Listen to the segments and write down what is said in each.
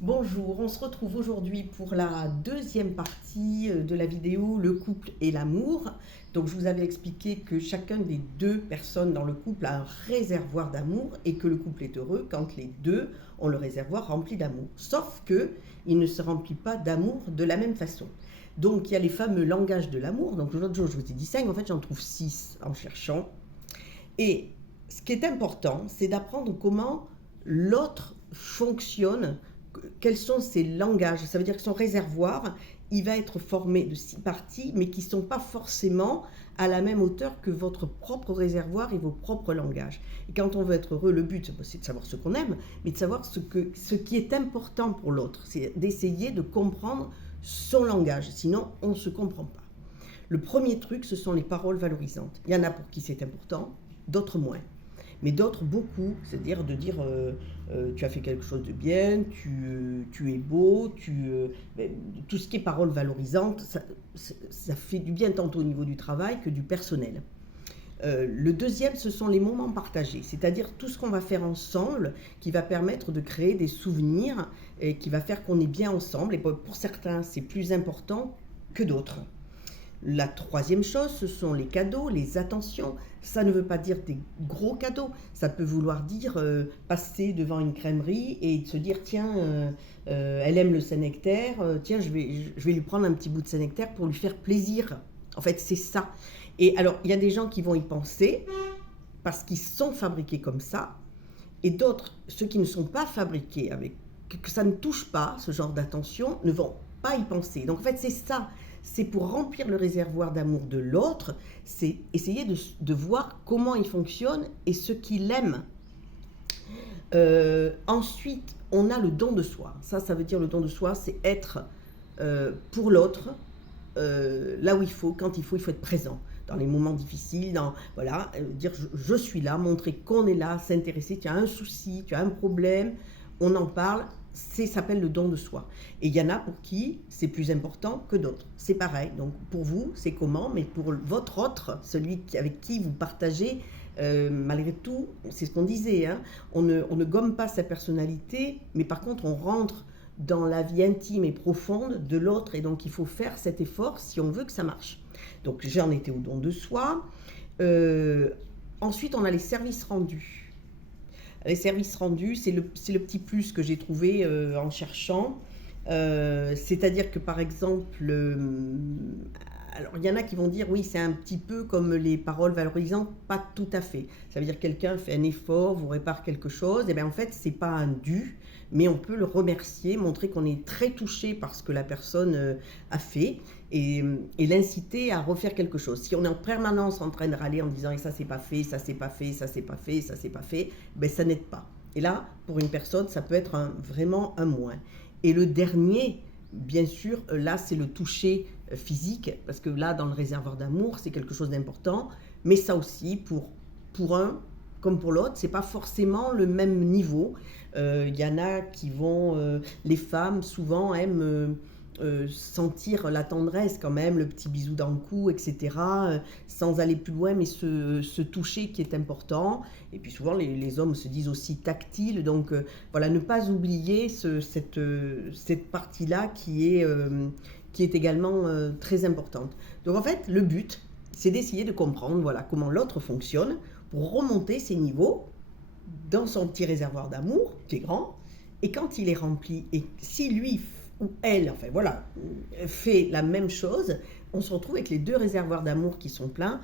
Bonjour, on se retrouve aujourd'hui pour la deuxième partie de la vidéo Le couple et l'amour. Donc je vous avais expliqué que chacun des deux personnes dans le couple a un réservoir d'amour et que le couple est heureux quand les deux ont le réservoir rempli d'amour. Sauf que il ne se remplit pas d'amour de la même façon. Donc il y a les fameux langages de l'amour. Donc l'autre jour je vous ai dit 5, en fait j'en trouve 6 en cherchant. Et ce qui est important, c'est d'apprendre comment l'autre fonctionne, quels sont ses langages. Ça veut dire que son réservoir, il va être formé de 6 parties, mais qui ne sont pas forcément à la même hauteur que votre propre réservoir et vos propres langages. Et quand on veut être heureux, le but, c'est de savoir ce qu'on aime, mais de savoir ce qui est important pour l'autre. C'est d'essayer de comprendre son langage, sinon on ne se comprend pas. Le premier truc, ce sont les paroles valorisantes. Il y en a pour qui c'est important, d'autres moins. Mais d'autres beaucoup, c'est-à-dire de dire tu as fait quelque chose de bien, tu es beau, tout ce qui est paroles valorisantes, ça fait du bien tant au niveau du travail que du personnel. Le deuxième, ce sont les moments partagés, c'est-à-dire tout ce qu'on va faire ensemble qui va permettre de créer des souvenirs et qui va faire qu'on est bien ensemble. Et pour certains, c'est plus important que d'autres. La troisième chose, ce sont les cadeaux, les attentions. Ça ne veut pas dire des gros cadeaux. Ça peut vouloir dire passer devant une crèmerie et se dire tiens, elle aime le Saint-Nectaire, tiens, je vais lui prendre un petit bout de Saint-Nectaire pour lui faire plaisir. En fait, c'est ça. Et alors, il y a des gens qui vont y penser parce qu'ils sont fabriqués comme ça, et d'autres, ceux qui ne sont pas fabriqués avec, que ça ne touche pas, ce genre d'attention, ne vont pas y penser. Donc en fait, c'est ça. C'est pour remplir le réservoir d'amour de l'autre, c'est essayer de voir comment il fonctionne et ce qu'il aime. Ensuite, on a le don de soi. Ça veut dire le don de soi, c'est être pour l'autre, là où il faut, quand il faut être présent. Dans les moments difficiles, voilà, dire je suis là, montrer qu'on est là, s'intéresser, tu as un souci, tu as un problème, on en parle, ça s'appelle le don de soi. Et il y en a pour qui c'est plus important que d'autres. C'est pareil, donc pour vous, c'est comment, mais pour votre autre, celui avec qui vous partagez, malgré tout, c'est ce qu'on disait, hein, on ne gomme pas sa personnalité, mais par contre on rentre dans la vie intime et profonde de l'autre, et donc il faut faire cet effort si on veut que ça marche. Donc j'en étais au don de soi. Ensuite, on a les services rendus. Les services rendus, c'est le petit plus que j'ai trouvé en cherchant. C'est-à-dire que par exemple, alors il y en a qui vont dire oui, c'est un petit peu comme les paroles valorisantes, pas tout à fait. Ça veut dire que quelqu'un fait un effort, vous répare quelque chose, et bien en fait c'est pas un dû, mais on peut le remercier, montrer qu'on est très touché par ce que la personne a fait et l'inciter à refaire quelque chose. Si on est en permanence en train de râler en disant et ça c'est pas fait, ça c'est pas fait, ça c'est pas fait, ça c'est pas fait, ben ça n'aide pas. Et là, pour une personne, ça peut être vraiment un moins. Et le dernier, bien sûr, là, c'est le toucher physique, parce que là, dans le réservoir d'amour, c'est quelque chose d'important, mais ça aussi, pour un comme pour l'autre, c'est pas forcément le même niveau. Y en a qui vont, les femmes souvent aiment sentir la tendresse quand même, le petit bisou dans le cou, etc., sans aller plus loin, mais ce toucher qui est important. Et puis souvent, les hommes se disent aussi tactiles, donc voilà, ne pas oublier cette partie-là qui est également très importante. Donc en fait, le but, c'est d'essayer de comprendre voilà, comment l'autre fonctionne pour remonter ses niveaux dans son petit réservoir d'amour, qui est grand, et quand il est rempli, et si lui ou elle, enfin voilà, fait la même chose, on se retrouve avec les deux réservoirs d'amour qui sont pleins.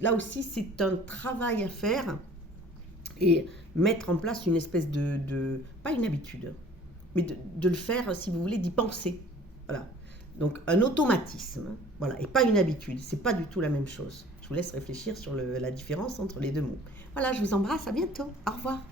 Là aussi, c'est un travail à faire et mettre en place une espèce pas une habitude, mais de le faire, si vous voulez, d'y penser. Voilà. Donc un automatisme, voilà, et pas une habitude, c'est pas du tout la même chose. Je vous laisse réfléchir sur la différence entre les deux mots. Voilà, je vous embrasse, à bientôt, au revoir.